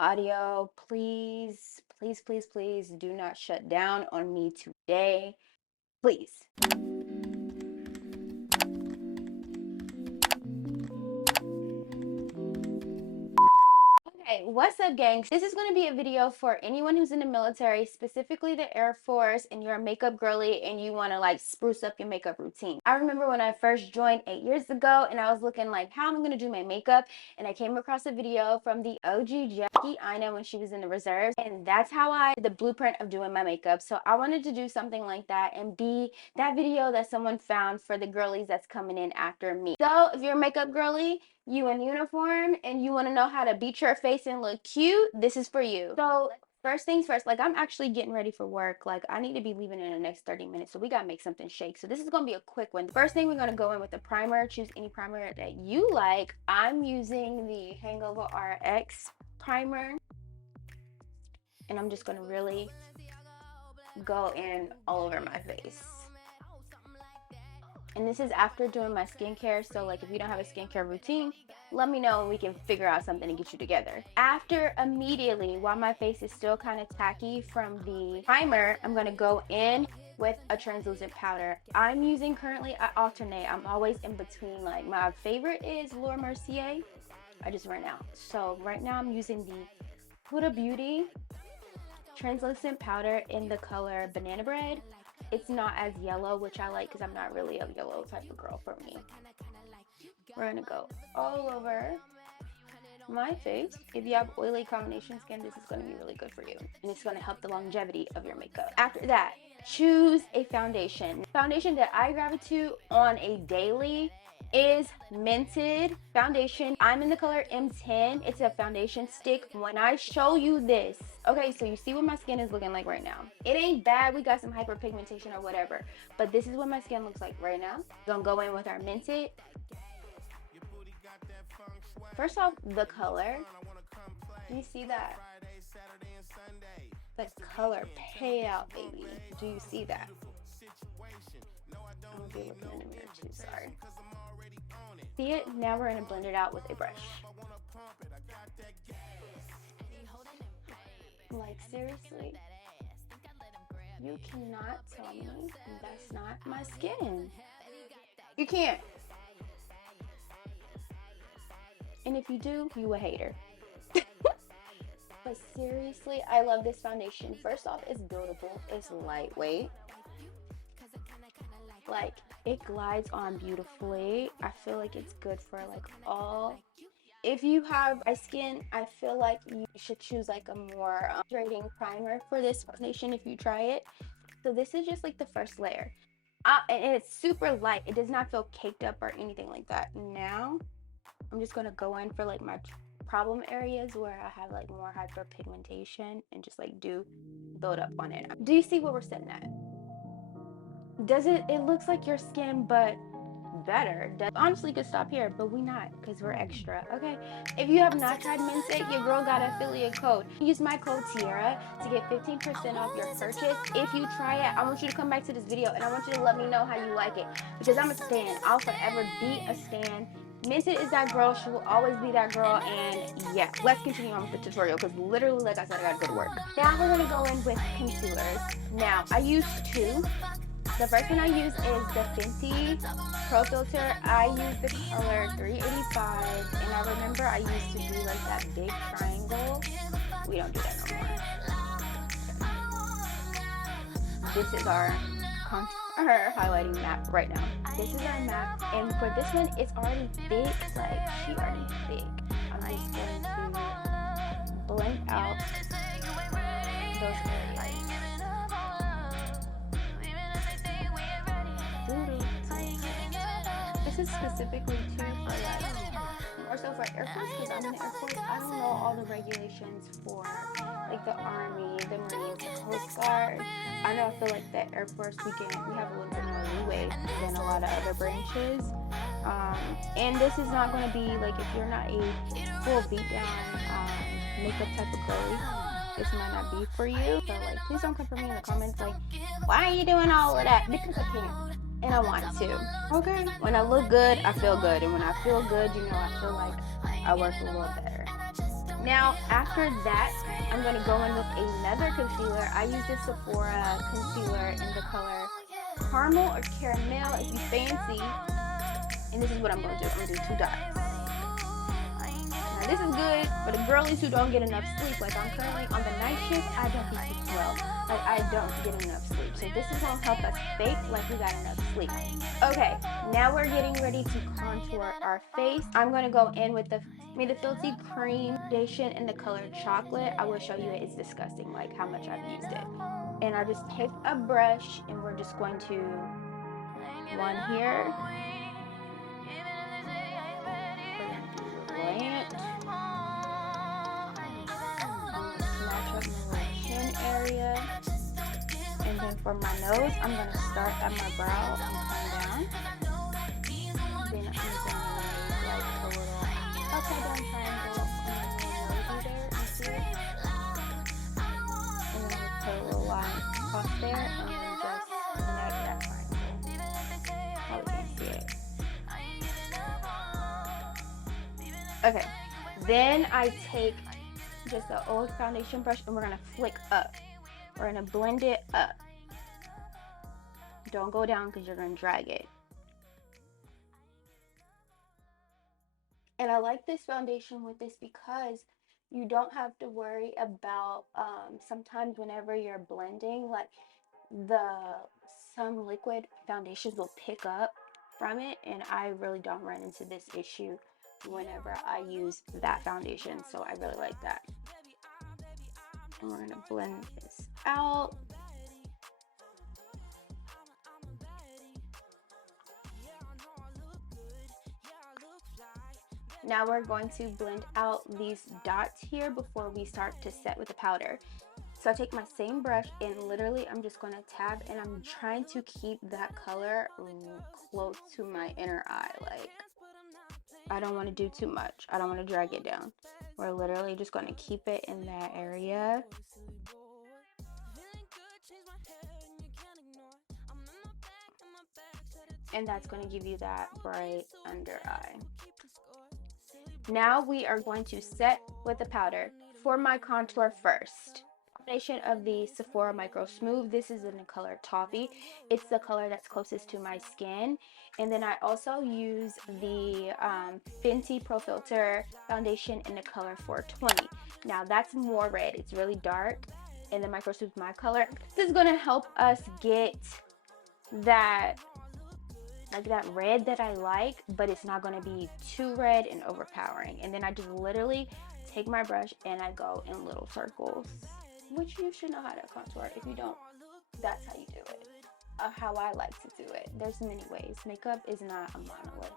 Audio, please, please, please, please do not shut down on me today. Please. Okay, what's up, gang? This is going to be a video for anyone who's in the military, specifically the Air Force, and you're a makeup girly and you want to like spruce up your makeup routine. I remember when I first joined 8 years ago and I was looking like how I'm going to do my makeup, and I came across a video from the OG Jackie Ina when she was in the reserves, and that's how I did the blueprint of doing my makeup. So I wanted to do something like that and be that video that someone found for the girlies that's coming in after me. So if you're a makeup girly, you in uniform, and you want to know how to beat your face and look cute, this is for you. So first things first, like I'm actually getting ready for work. Like I need to be leaving in the next 30 minutes, so we gotta make something shake. So this is gonna be a quick one. The first thing, we're gonna go in with the primer. Choose any primer that you like. I'm using the Hangover RX primer, and I'm just gonna really go in all over my face. And this is after doing my skincare, so like if you don't have a skincare routine, let me know and we can figure out something to get you together. After, immediately, while my face is still kind of tacky from the primer, I'm going to go in with a translucent powder. I'm using currently, I alternate. I'm always in between. Like my favorite is Laura Mercier. I just ran out. So right now I'm using the Huda Beauty translucent powder in the color Banana Bread. It's not as yellow, which I like because I'm not really a yellow type of girl. For me, we're gonna go all over my face. If you have oily combination skin, this is going to be really good for you, and it's going to help the longevity of your makeup. After that, choose a foundation. Foundation that I gravitate on a daily is Mented foundation. I'm in the color M10. It's a foundation stick. When I show you this, okay, so you see what my skin is looking like right now. It ain't bad. We got some hyperpigmentation or whatever, but this is what my skin looks like right now. We're gonna go in with our Mented. First off, the color. Do you see that? The color payout, baby. Do you see that? I'm gonna be looking in the mirror too, sorry. See it? Now we're gonna blend it out with a brush. Like seriously, you cannot tell me that's not my skin. You can't. And if you do, you a hater. But seriously, I love this foundation. First off, it's buildable. It's lightweight. Like, it glides on beautifully. I feel like it's good for like all. If you have dry skin, I feel like you should choose like a more hydrating primer for this foundation if you try it. So this is just like the first layer. And it's super light. It does not feel caked up or anything like that. Now, I'm just going to go in for like my problem areas where I have like more hyperpigmentation and just like do build up on it. Do you see what we're sitting at? Does it looks like your skin, but better. Honestly, could stop here, but we not, because we're extra. Okay, if you have not tried Mented, your girl got an affiliate code. Use my code Tierra to get 15% off your purchase. If you try it, I want you to come back to this video and I want you to let me know how you like it, because I'm a stan. I'll forever be a stan. Mented is that girl. She will always be that girl. And yeah, let's continue on with the tutorial, because literally, like I said, I gotta go to work. Now we're gonna go in with concealers. Now I use two. The first one I use is the Fenty Pro Filter. I use the color 385, and I remember I used to do like that big triangle. We don't do that no more. This is our highlighting map right now. This is our map, and for this one, it's already thick. Like, she already thick. I'm just going to blend out those areas. This is specifically too for like more so for Air Force, because I'm in the Air Force. I don't know all the regulations for like the Army, the Marines, the Coast Guard. I know I feel like the Air Force we have a little bit more leeway than a lot of other branches. And this is not going to be like, if you're not a full beat down makeup type of girly, this might not be for you. So like, please don't come for me in the comments like, why are you doing all of that? Because I can't. And I want to. Okay. When I look good, I feel good. And when I feel good, you know, I feel like I work a little better. Now, after that, I'm going to go in with another concealer. I use this Sephora concealer in the color Caramel or Caramel if you fancy. And this is what I'm going to do. I'm going to do 2 dots. Now, this is good for the girlies who don't get enough sleep. Like, I'm currently on the night shift. I don't be sleeping well. Like, I don't get enough sleep. So this is going to help us fake like we got enough sleep. Okay, now we're getting ready to contour our face. I'm going to go in with the Filty Cream foundation in the color Chocolate. I will show you it. It's disgusting, like how much I've used it. And I just take a brush and we're just going to one here. We're going to blend. Snatch up my chin area. And then for my nose, I'm going to start at my brow and come down. Then I'm going to make like a little upside down triangle on the there and see it. And then I'm going to put a little line across there and then just connect that triangle. How we can see it. Okay, then I take just an old foundation brush and we're going to flick up. We're going to blend it up. Don't go down because you're going to drag it. And I like this foundation with this because you don't have to worry about sometimes whenever you're blending, like some liquid foundations will pick up from it, and I really don't run into this issue whenever I use that foundation, so I really like that. And we're gonna blend this out. Now we're going to blend out these dots here before we start to set with the powder. So I take my same brush and literally I'm just going to tap, and I'm trying to keep that color close to my inner eye. Like, I don't want to do too much. I don't want to drag it down. We're literally just going to keep it in that area. And that's going to give you that bright under eye. Now we are going to set with the powder. For my contour first, combination of the Sephora Micro Smooth. This is in the color Toffee. It's the color that's closest to my skin. And then I also use the Fenty Pro Filter foundation in the color 420. Now that's more red. It's really dark. And the Micro Smooth, my color. This is going to help us get that that red that I like, but it's not going to be too red and overpowering. And then I just literally take my brush and I go in little circles, which you should know how to contour. If you don't, that's how you do it. How I like to do it. There's many ways. Makeup is not a monolith.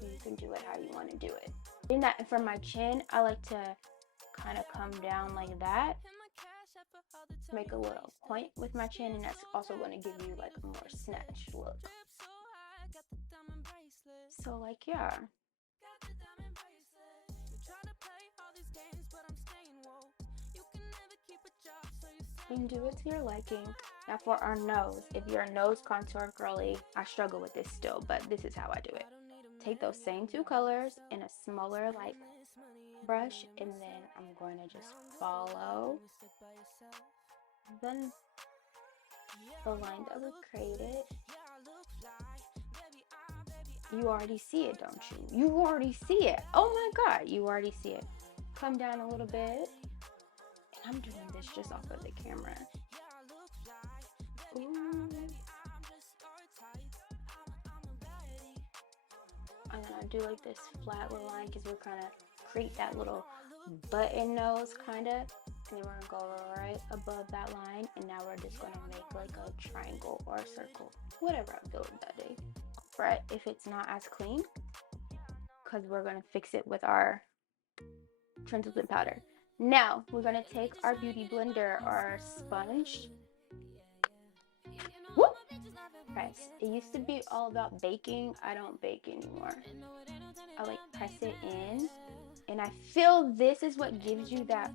You can do it how you want to do it. In that, for my chin, I like to kind of come down like that, make a little point with my chin, and that's also going to give you like a more snatched look. So like, yeah. You can do it to your liking. Now for our nose, if you're a nose contour girly, I struggle with this still, but this is how I do it. Take those same 2 colors in a smaller like brush, and then I'm going to just follow the line that was created. You already see it, don't you? You already see it. Oh my God, you already see it. Come down a little bit. And I'm doing this just off of the camera. Ooh. I'm gonna do like this flat little line because we're kind of create that little button nose kind of. And then we're gonna go right above that line. And now we're just gonna make like a triangle or a circle. Whatever I'm feeling that day. But if it's not as clean, because we're going to fix it with our translucent powder. Now we're going to take our beauty blender or our sponge. Whoop! Press. It used to be all about baking. I don't bake anymore. I like press it in, and I feel this is what gives you that.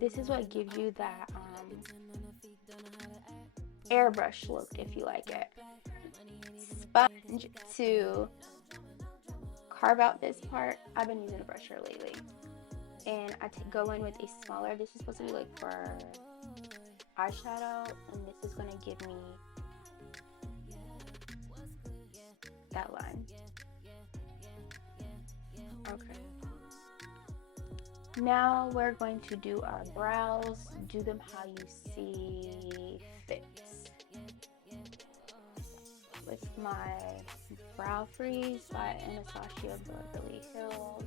This is what gives you that airbrush look, if you like it. Sponge to carve out this part. I've been using a brusher lately, and I go in with a smaller. This is supposed to be like for eyeshadow, and this is going to give me that line. Okay. Now we're going to do our brows. Do them how you see fit. With my Brow Freeze by Anastasia Beverly Hills.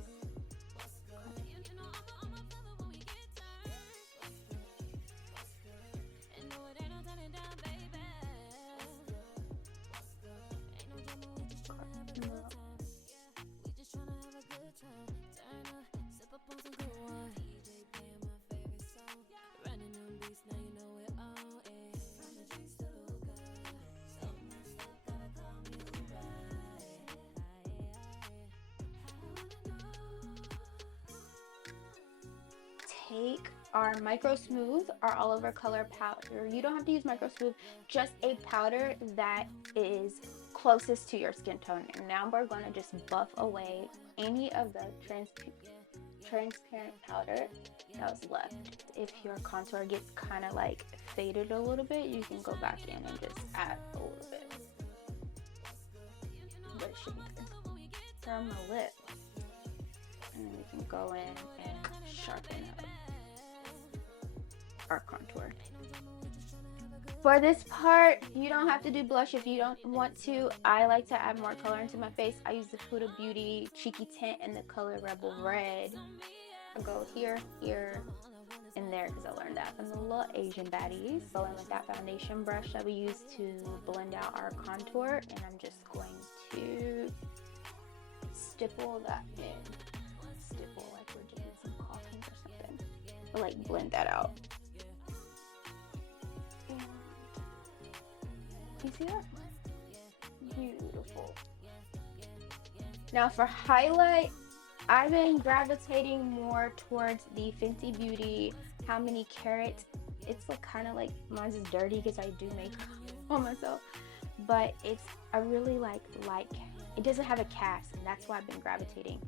Take our Micro Smooth, our all over color powder. You don't have to use Micro Smooth, just a powder that is closest to your skin tone. And now we're going to just buff away any of the transparent powder that was left. If your contour gets kind of like faded a little bit, you can go back in and just add a little bit. But it should be good. From my lip. And then we can go in and sharpen up our contour. For this part, you don't have to do blush if you don't want to. I like to add more color into my face. I use the Huda Beauty Cheeky Tint in the color Rebel Red. I go here, here, and there because I learned that from the little Asian baddies. Go in with that foundation brush that we use to blend out our contour, and I'm just going to stipple that in. Stipple like we're doing some coughing or something. Or like blend that out. You see that? Beautiful. Now for highlight, I've been gravitating more towards the Fenty Beauty How Many Carats. It's like kind of like, mine's is dirty because I do makeup on myself, but I really like it doesn't have a cast, and that's why I've been gravitating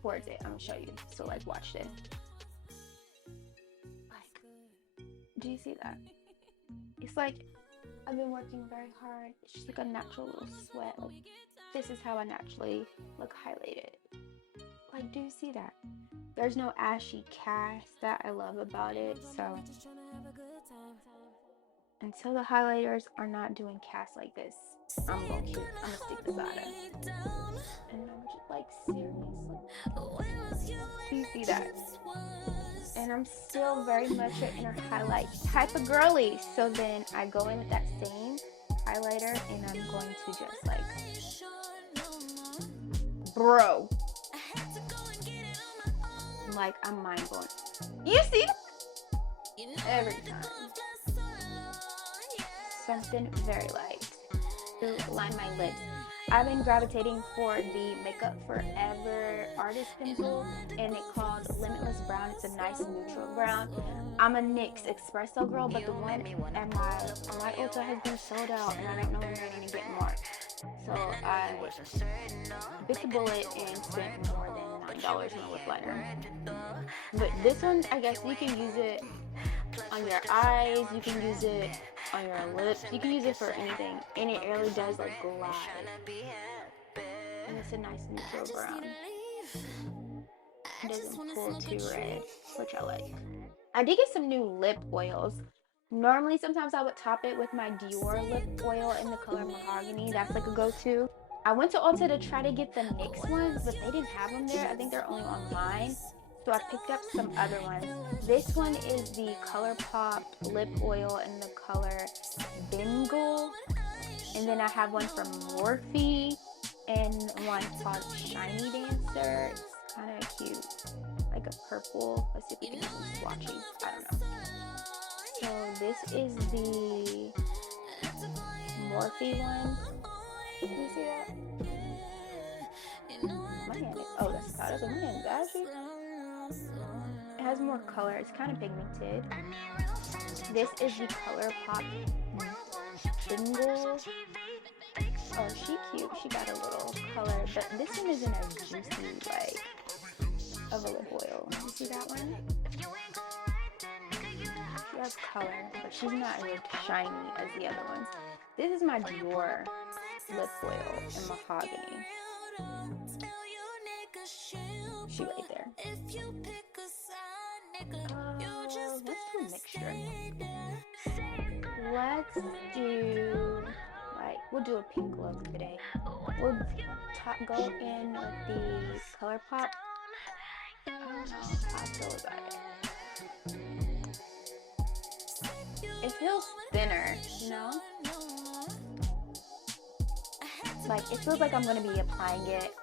towards it. I'm gonna show you. So like, watch this. Like, do you see that? It's like I've been working very hard. It's just like a natural little sweat. Like, this is how I naturally look highlighted. Like, do you see that? There's no ashy cast that I love about it. So until the highlighters are not doing cast like this, I'm gonna stick this out of. And I'm just like, seriously. Do you see that? And I'm still very much an inner highlight type of girly. So then I go in with that same highlighter, and I'm going to just like, bro. Like, I'm mind blown. You see that? Every time. Something very light to line my lips. I've been gravitating for the Makeup Forever Artist Pencil, and it's called Limitless Brown. It's a nice neutral brown. I'm a NYX Espresso girl, but the one at my Ulta has been sold out, and I don't know when they're going to get more. So I bit the bullet and spent more than $9 on a lip liner. But this one, I guess you can use it on your eyes, you can use it on your lips, you can use it for anything, and it really does like glide. And it's a nice neutral brown. It doesn't pull too red, which I like. I did get some new lip oils. Normally, sometimes I would top it with my Dior lip oil in the color Mahogany. That's like a go-to. I went to Ulta to try to get the NYX ones, but they didn't have them there. I think they're only online. So I picked up some other ones. This one is the ColourPop lip oil in the color Bengal. And then I have one from Morphe and one called Shiny Dancer. It's kind of cute. Like a purple. Let's see if we can do some swatches. I don't know. So this is the Morphe one. Can you see that? My hand is, oh, that's not, my hand is ashy. It has more color. It's kind of pigmented. This is the ColourPop Bingle. Oh, she cute. She got a little color, but this one isn't as juicy, like, of a lip oil. You see that one? She has color, but she's not as shiny as the other ones. This is my Dior lip oil in mahogany. She right there. Let's do a mixture. Let's do, like, we'll do a pink look today. We'll go in with the ColourPop. I don't know how I feel about it. It feels thinner, you know? Like, it feels like I'm gonna be applying it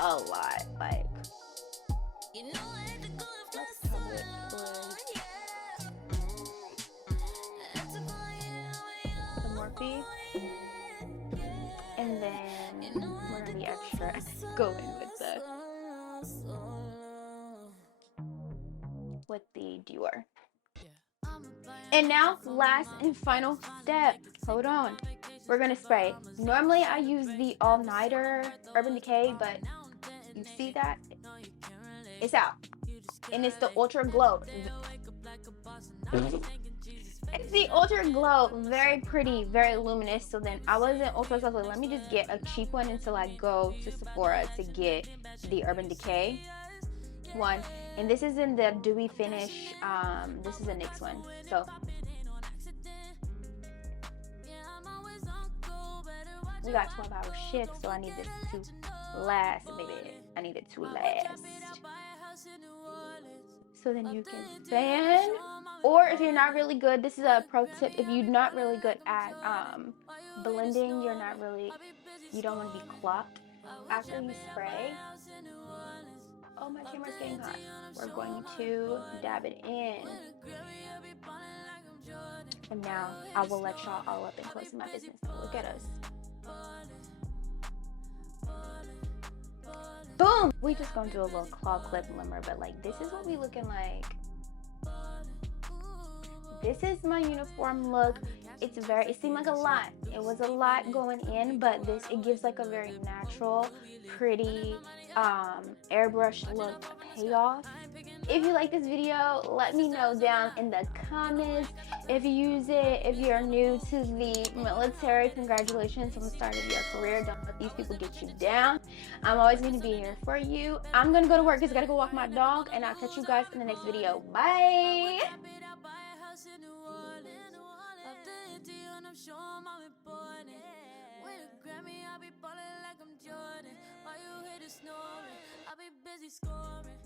a lot. Like, let's cover it with the Morphe. And then we're gonna be extra go in with the Dior. And now, last and final step. Hold on. We're gonna spray. Normally I use the all-nighter Urban Decay, but you see that? It's out. And it's the Ultra Glow. It's the Ultra Glow. Very pretty, very luminous. So then I wasn't ultra, so I was like, let me just get a cheap one until I go to Sephora to get the Urban Decay one. And this is in the dewy finish. This is a NYX one. So we got 12-hour shift, so I need this to last, baby. I need it to last. So then you can fan. Or if you're not really good, this is a pro tip. If you're not really good at blending, you don't want to be clogged after you spray. Oh, my camera's getting hot. We're going to dab it in. And now I will let y'all all up and close in my business. Look at us. Boom! We just gonna do a little claw clip limmer, but like, this is what we looking like. This is my uniform look. It seemed like a lot. It was a lot going in, but it gives like a very natural, pretty, airbrush look payoff. If you like this video, let me know down in the comments. If you use it, if you're new to the military, congratulations on the start of your career. Don't let these people get you down. I'm always going to be here for you. I'm going to go to work because I got to go walk my dog, and I'll catch you guys in the next video. Bye! I'll be busy scoring.